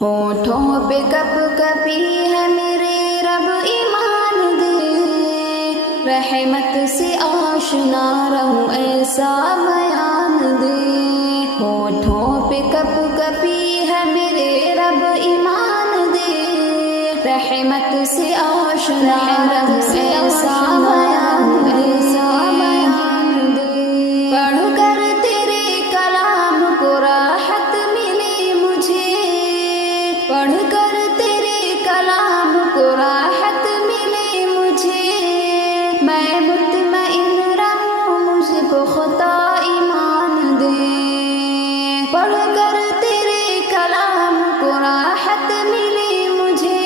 ہونٹوں پہ کپ کپی ہے میرے رب ایمان دے، رحمت سے آشنا رہوں ایسا بیان دے۔ ہونٹوں پہ کپ کپی ہے میرے رب ایمان دے، رحمت سے آشنا رہوں ایسا بیان دے۔ پڑھ کر تیرے کلام کو راحت ملی مجھے، پڑھ کر تیرے کلام کو راحت ملی مجھے، میں مطمئن رہوں مجھ کو خدا ایمان دے۔ پڑھ کر تیرے کلام کو راحت ملی مجھے،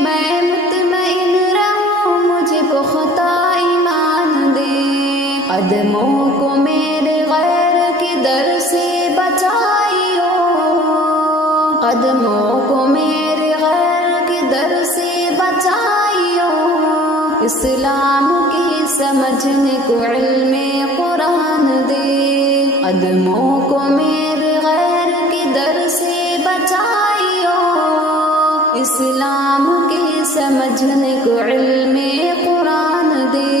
میں مطمئن رہوں مجھ کو خدا ایمان دے۔ قدموں کو میرے غیر کے در سے بچائیو، قدموں کو میرے غیر کے در سے بچائیو، اسلام کی سمجھنے کو علم قرآن دے۔ قدموں کو میرے غیر کے در سے بچائیو، اسلام کی سمجھنے کو علم قرآن دے۔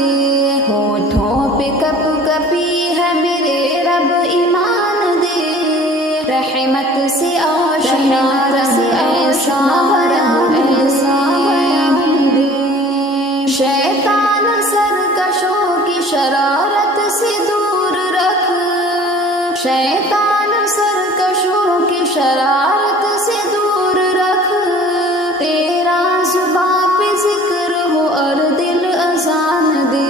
ہونٹوں پہ کپ کپی ہے میرے رب ایمان دے، رحمت سے آشنا رہوں ایسا بیان دے۔ شیطان سرکشوں کی شرارت سے دور رکھ، شیطان سرکشوں کی شرارت سے دور رکھ، تیرا زباں پہ ذکر ہو اور دل اذان دے،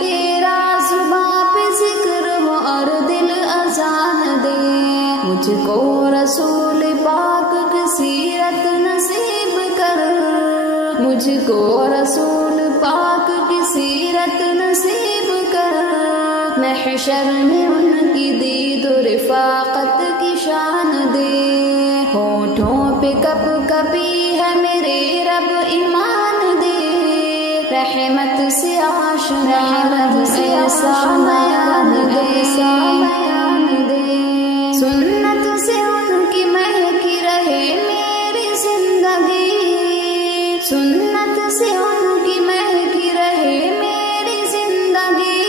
تیرا زباں پہ ذکر ہو اور دل اذان دے۔ مجھ کو رسول پاک کی سیرت نصیب کر، مجھ کو رسول پاک کی سیرت نصیب کر، محشر میں ان کی دید و رفاقت کی شان دے۔ ہونٹوں پہ کپ کپی ہے میرے رب ایمان دے، رحمت سے آشنا رہوں ایسا بیان دے۔ سنت سے ان کی مہکی رہے میری زندگی، سنت سے ان کی مہکی رہے میری زندگی،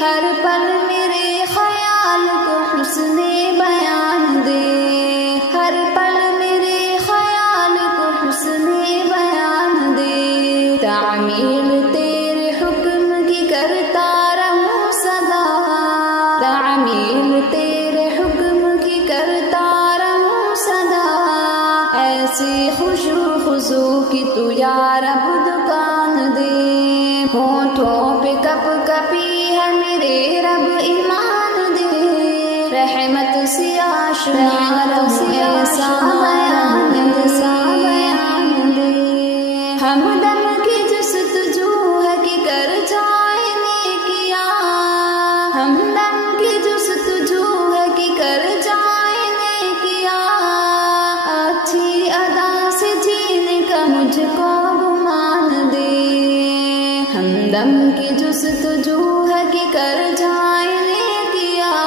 ہر پل میرے خیال کو حسن بیان دے، ہر پل میرے خیال کو حسن بیان دے۔ تعمیل تیرے حکم کی کرتا رہوں سدا، تعمیل تیرے حکم کی کرتا رہوں سدا، ایسی خشوع خضوع کی تو یا رب دکان دے۔ ہونٹوں پہ کپ کپی ہے میرے رب ایمان دے، رحمت سے آشنا رہوں ایسا بیان دے۔ ہمدم کی جستجو ہے کہ کر جائے نیکیاں، ہمدم کی جستجو ہے کہ کر جائے نیکیاں، اچھی ادا سے جینے کا مجھ کو گمان دے۔ ہمدم کی جستجو ہے کہ کر جائے نیکیاں،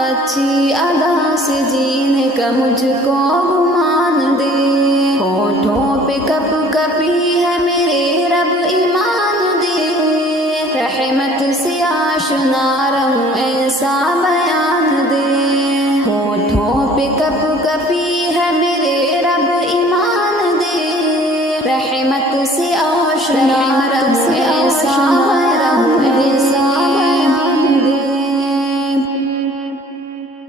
اچھی ادا سے جینے کا مجھ کو گمان دے۔ ہونٹوں پہ کپ کپی ہے میرے رب ایمان دے، رحمت سے آشنا رہوں ایسا بیان دے۔ ہونٹوں پہ کپ کپی ہے میرے رب ایمان دے، رحمت سے آشنا رہوں ایسا بیان دے۔